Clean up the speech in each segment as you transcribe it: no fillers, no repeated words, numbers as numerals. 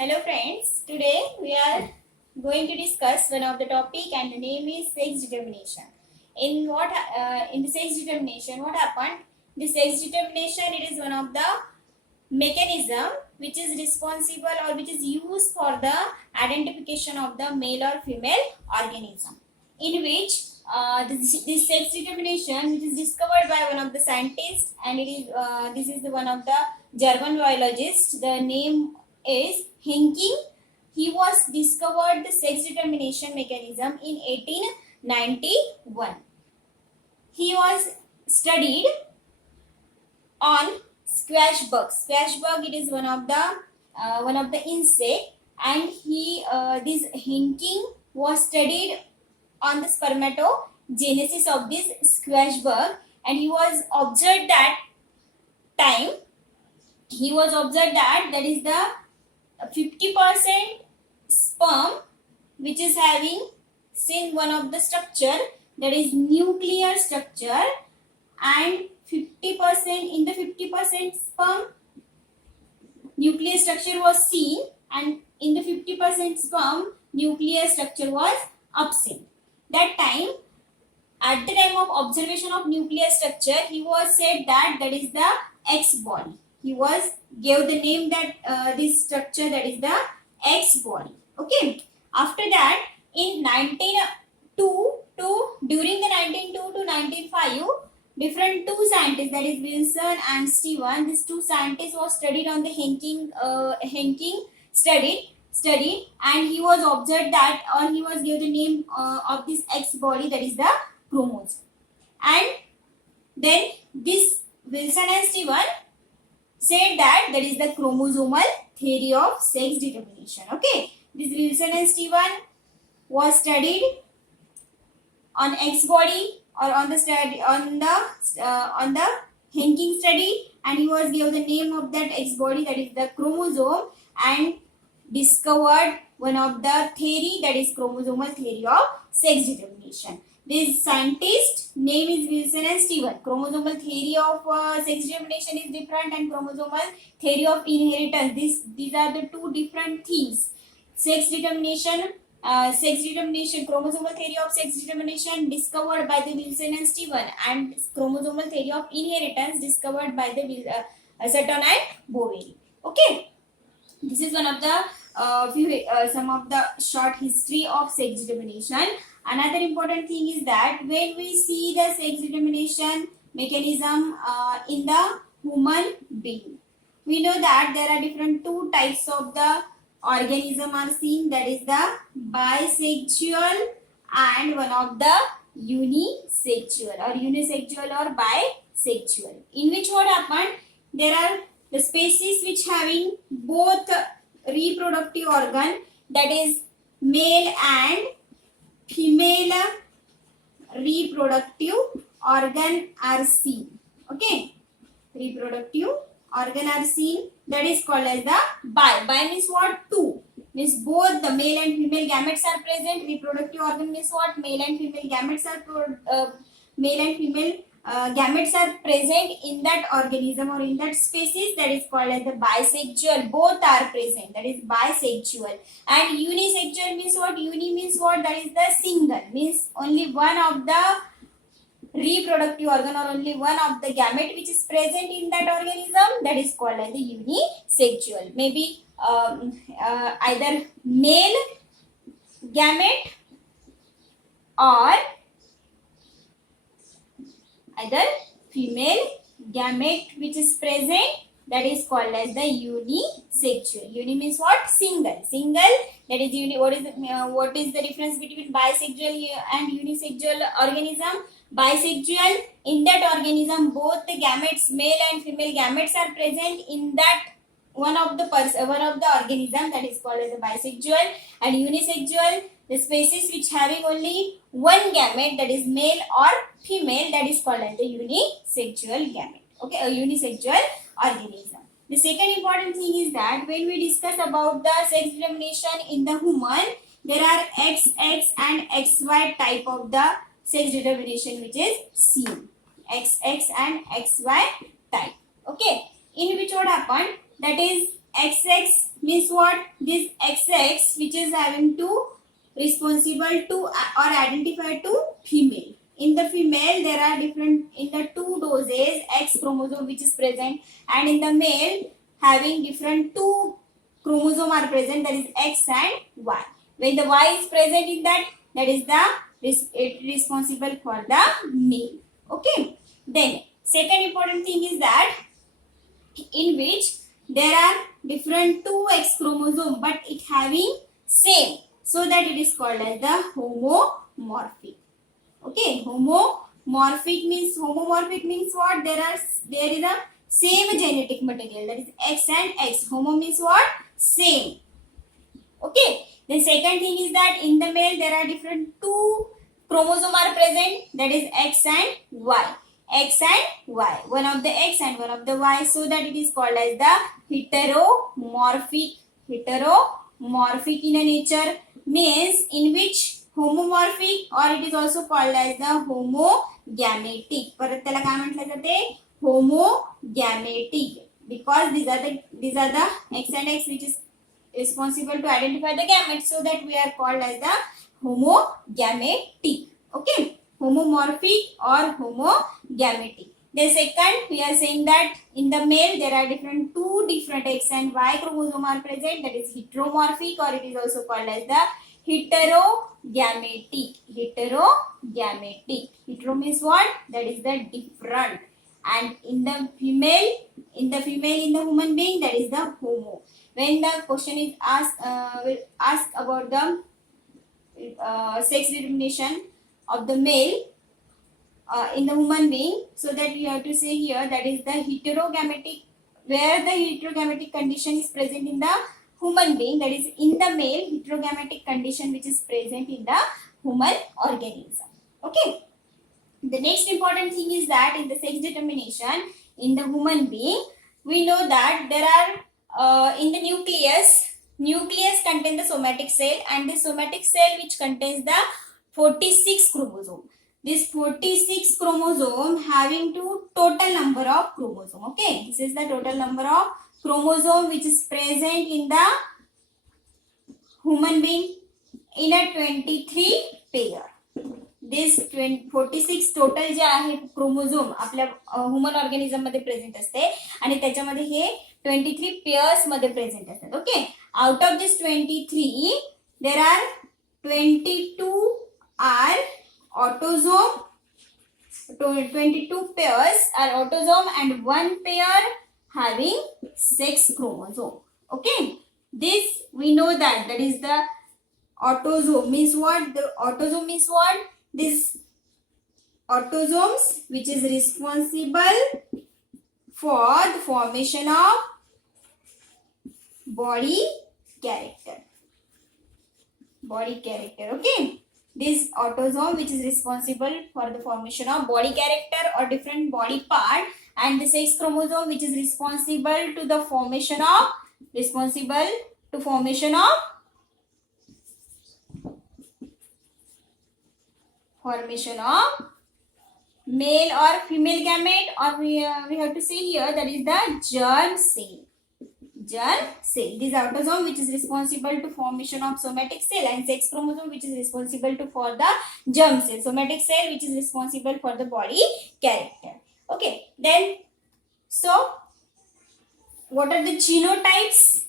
Hello friends, today we are going to discuss one of the topic and the name is sex determination. In the sex determination, what happened? The sex determination, it is one of the mechanism which is responsible or which is used for the identification of the male or female organism, in which this sex determination which is discovered by one of the scientists, and it is this is the one of the German biologist. The name is Henking. He was discovered the sex determination mechanism in 1891. He was studied on squash bug. Squash bug, it is one of the insect, and this Henking was studied on the spermatogenesis of this squash bug, and he was observed that time. He was observed that is the 50% sperm which is having seen one of the structure, that is nuclear structure, and 50% in the 50% sperm nuclear structure was seen, and in the 50% sperm nuclear structure was absent. At the time of observation of nuclear structure, he was said that is the X body. He was gave the name that this structure, that is the X body. Okay. After that, in 1902 during the 1902 to 1905, different two scientists, that is Wilson and Steven, these two scientists was studied on the Henking studied, and he was observed that, or he was given the name of this X body, that is the chromosome. And then this Wilson and Steven said that is the chromosomal theory of sex determination. Okay, this Wilson and Steven was studied on X body, or on the study on the Henking study, and he was given the name of that X body, that is the chromosome, and discovered one of the theory, that is chromosomal theory of sex determination. This scientist name is Wilson and Steven. Chromosomal theory of sex determination is different, and chromosomal theory of inheritance. These are the two different things. Sex determination, chromosomal theory of sex determination discovered by the Wilson and Steven, and chromosomal theory of inheritance discovered by the Sutton and Boveri. Okay, this is one of the some of the short history of sex determination. Another important thing is that when we see the sex determination mechanism in the human being, we know that there are different two types of the organism are seen, that is the bisexual and one of the unisexual or bisexual, in which what happened, there are the species which having both reproductive organ, that is male and female reproductive organ are seen. Okay, reproductive organ are seen, that is called as the bi. Bi means what? Two. Means both the male and female gametes are present. Reproductive organ means what? Male and female gametes are present in that organism or in that species, that is called as the bisexual. Both are present, that is bisexual. And unisexual means what? Uni means what? That is the single, means only one of the reproductive organ or only one of the gamete which is present in that organism, that is called as the unisexual. Maybe either male gamete or either female gamete which is present, that is called as the unisexual. Uni means what? Single. That is uni. What is the difference between bisexual and unisexual organism? Bisexual, in that organism both the gametes, male and female gametes are present in that one of the organism, that is called as the bisexual. And unisexual, the species which having only one gamete, that is male or female, that is called as the unisexual gamete. Okay, a unisexual organism. The second important thing is that when we discuss about the sex determination in the human, there are XX and XY type of the sex determination which is seen. XX and XY type. Okay, in which what happened, that is XX means what? This XX which is having to responsible to or identified to female. In the female there are different, in the two doses X chromosome which is present, and in the male having different two chromosome are present, that is X and Y. When the Y is present in that, that is the it responsible for the male. Okay. Then second important thing is that in which there are different two X chromosome but it having same, so that it is called as the homomorphic. Okay, homomorphic means what? There is a same genetic material, that is X and X. Homo means what? Same. Okay. The second thing is that in the male there are different two chromosome are present, that is X and Y. X and Y. One of the X and one of the Y, so that it is called as the heteromorphic. Heteromorphic in a nature means in which homomorphic, or it is also called as the homogametic. परत त्याला काय म्हटलं जाते? Homogametic. Because these are the X and X which is responsible to identify the gametes, so that we are called as the homogametic. Okay, homomorphic or homogametic. The second, we are saying that in the male there are two different X and Y chromosome are present, that is heteromorphic, or it is also called as the heterogametic. Hetero means what? That is the different. And in the female, in the human being, that is the homo. When the question is asked, will ask about the sex determination of the male in the human being, so that you have to say here that is the heterogametic, where the heterogametic condition is present in the human being, that is in the male, heterogametic condition which is present in the human organism. Okay. The next important thing is that in the sex determination in the human being, we know that there are in the nucleus contains the somatic cell, and the somatic cell which contains the 46 chromosome. This 46 chromosome having total number of chromosome. Okay, this is the total number of chromosome which is present in the human being in a 23 pair. This 46 total जे आहे chromosome आपल्या human organism मध्ये present असते, आणि त्याच्यामध्ये हे 23 pairs मध्ये present असतात. Okay, out of this 23 there are 22 are autosome, 22 pairs are autosome and one pair having sex chromosome. Okay, this we know that is the autosome means what? The autosome means what? This autosomes which is responsible for the formation of body character. Okay, this autosome which is responsible for the formation of body character or different body part, and the sex chromosome which is responsible to the formation of male or female gamete, or we have to say here that is the germ cell. This autosome which is responsible to formation of somatic cell, and sex chromosome which is responsible to for the germ cell. Somatic cell which is responsible for the body character. Okay, then so what are the genotypes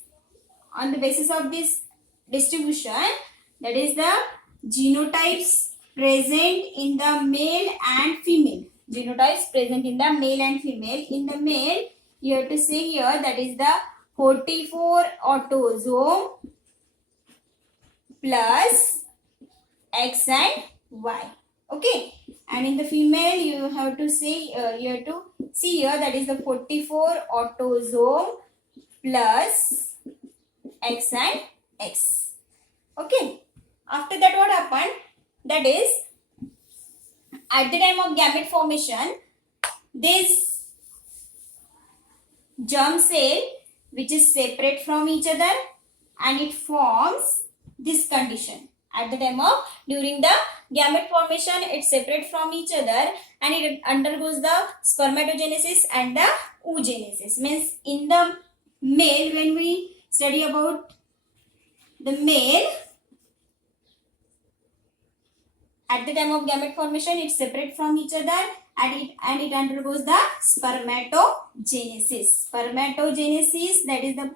on the basis of this distribution? That is the genotypes present in the male and female. Genotypes present in the male and female. In the male, you have to say here that is the 44 autosome plus X and Y. Okay, and in the female, you have to say see here that is the 44 autosome plus X and X. Okay, after that what happened? That is, at the time of gamete formation, this germ cell which is separate from each other, and it forms this condition. At the time of, during the gamete formation, it separates from each other and it undergoes the spermatogenesis and the oogenesis. Means in the male, when we study about the male, at the time of gamete formation, it's separate from each other and it undergoes the spermatogenesis. Spermatogenesis, that is the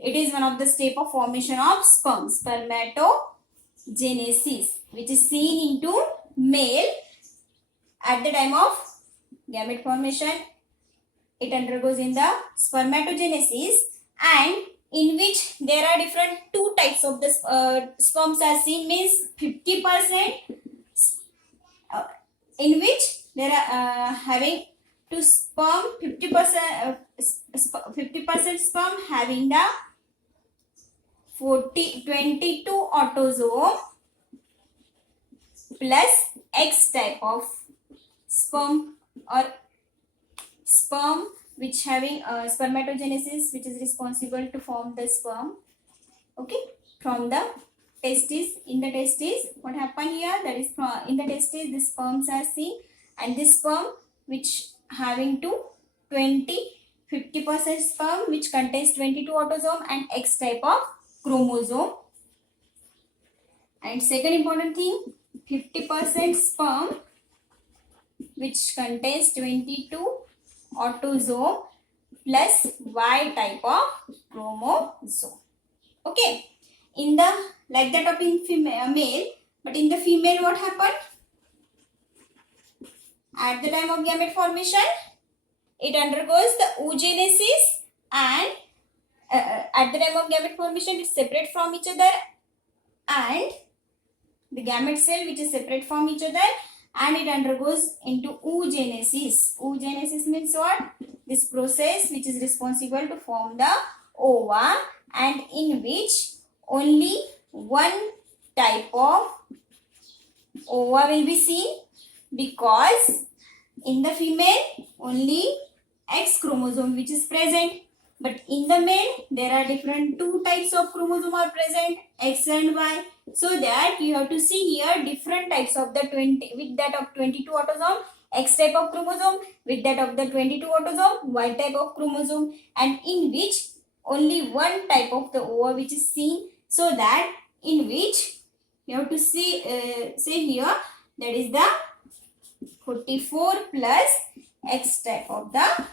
it is one of the step of formation of sperm. Spermatogenesis, which is seen into male at the time of gamete formation. It undergoes in the spermatogenesis, and in which there are different two types of the sperms are seen, means 50%, in which there are having to sperm 50%, 50% sperm having the 22 autosome plus X type of sperm, or sperm which having spermatogenesis, which is responsible to form the sperm, okay, from the testes. In the testes, what happened here, that is in the testes the sperms are seen, and this sperm which having to 50% sperm which contains 22 autosome and X type of chromosome. And second important thing, 50% sperm which contains 22 autosome plus Y type of chromosome. Okay, in the like that of in male, but in the female what happened? At the time of gamete formation, it undergoes the oogenesis, and at the time of gamete formation, it's separate from each other, and the gamete cell which is separate from each other, and it undergoes into oogenesis. Oogenesis means what? This process which is responsible to form the ova, and in which only one type of ova will be seen, because in the female only X chromosome which is present, but in the male there are different two types of chromosome are present, X and Y. So that you have to see here different types of the 20 with that of 22 autosome, X type of chromosome, with that of the 22 autosome, Y type of chromosome, and in which only one type of the ova which is seen. So that in which you have to see say here, that is the 44 plus X type of the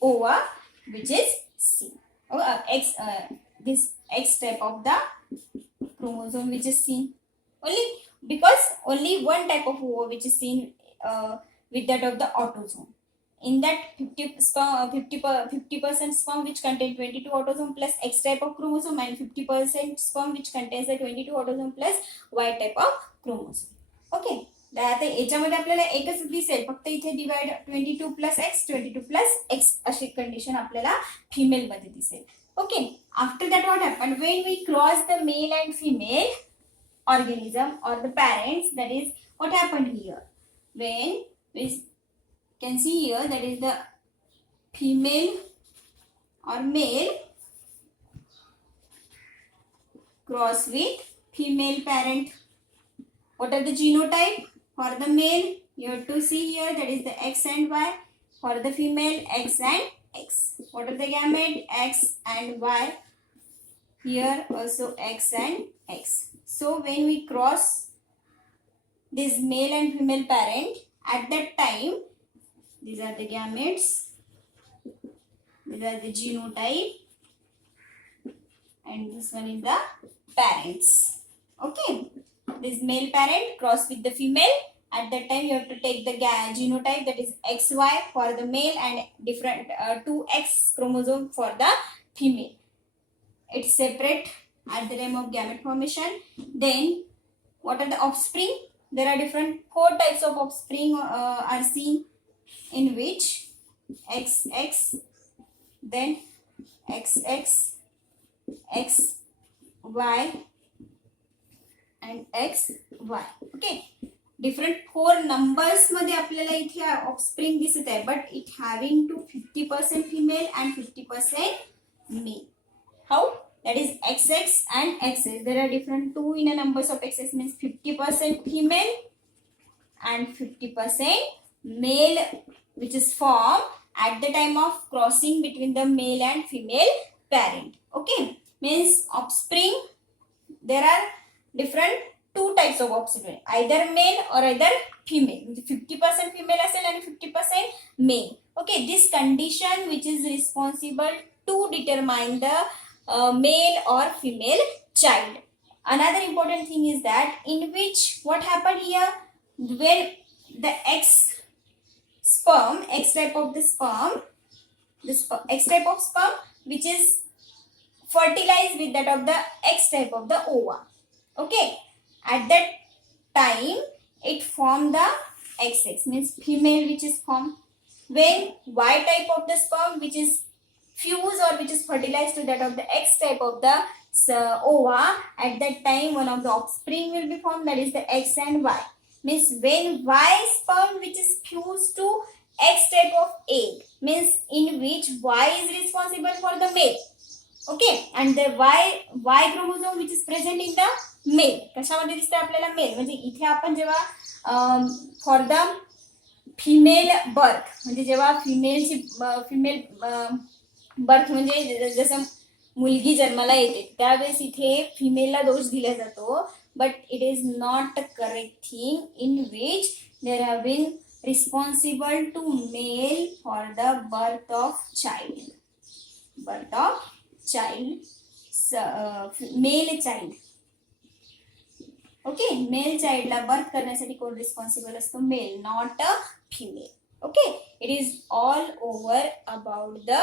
ova which is seen, or this X type of the chromosome which is seen, only because only one type of ova which is seen with that of the autosome. In that 50% sperm which contains 22 autosome plus X type of chromosome, and 50% sperm which contains the 22 autosome plus Y type of chromosome. Okay, आता याच्यामध्ये आपल्याला एकच दिसेल, फक्त इथे divide 22 plus X 22 plus X अशी condition आपल्याला female मध्ये दिसेल. Okay, after that what happen when we cross the male and female organism or the parents, that is what happened here. When we can see here, that is the female or male cross with female parent. What are the genotype? For the male, you have to see here, that is the X and Y. For the female, X and X. What are the gamete? X and Y. Here also X and X. So when we cross this male and female parent, at that time, these are the gametes, these are the genotype, and this one is the parents. Okay, this male parent cross with the female. At that time, you have to take the genotype, that is XY for the male and different 2X chromosome for the female. It's separate at the time of gamete formation. Then what are the offspring? There are different 4 types of offspring are seen, in which XX, then XX, XY and XY. Okay, different 4 numbers मध्ये आपल्याला इथे offspring दिसत आहे, but it having to 50% female and 50% male. How? That is XX and XS. There are different 2 in a numbers of XS, means 50% female and 50% male which is formed at the time of crossing between the male and female parent. Okay, means offspring, there are different two types of offspring, either male or either female. 50% female असेल and 50% male. Okay, this condition which is responsible to determine the male or female child. Another important thing is that in which what happened here, when the X type of the sperm, X type of sperm which is fertilized with that of the X type of the ova. Okay, at that time it formed the XX, means female which is formed. When Y type of the sperm which is fused or which is fertilized to that of the X type of the ova, at that time one of the offspring will be formed, that is the X and Y. Means when Y sperm which is fused to X type of egg, means in which Y is responsible for the male. Okay, and the Y chromosome which is present in the male, कशामध्ये दिसते आपल्याला mail, म्हणजे इथे आपण जेव्हा for the female birth, म्हणजे जेव्हा female birth म्हणजे जसं मुलगी जन्माला येते त्यावेळेस इथे फिमेलला दोष दिला जातो, but it is not correct thing in which there have been responsible to male for the birth of child, male child. Okay, male चाइल्डला बर्थ करण्यासाठी कोण रिस्पॉन्सिबल असतो, male, not a female. Okay, it is all over about the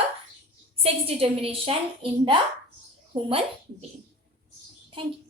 sex determination in the human being. Thank you.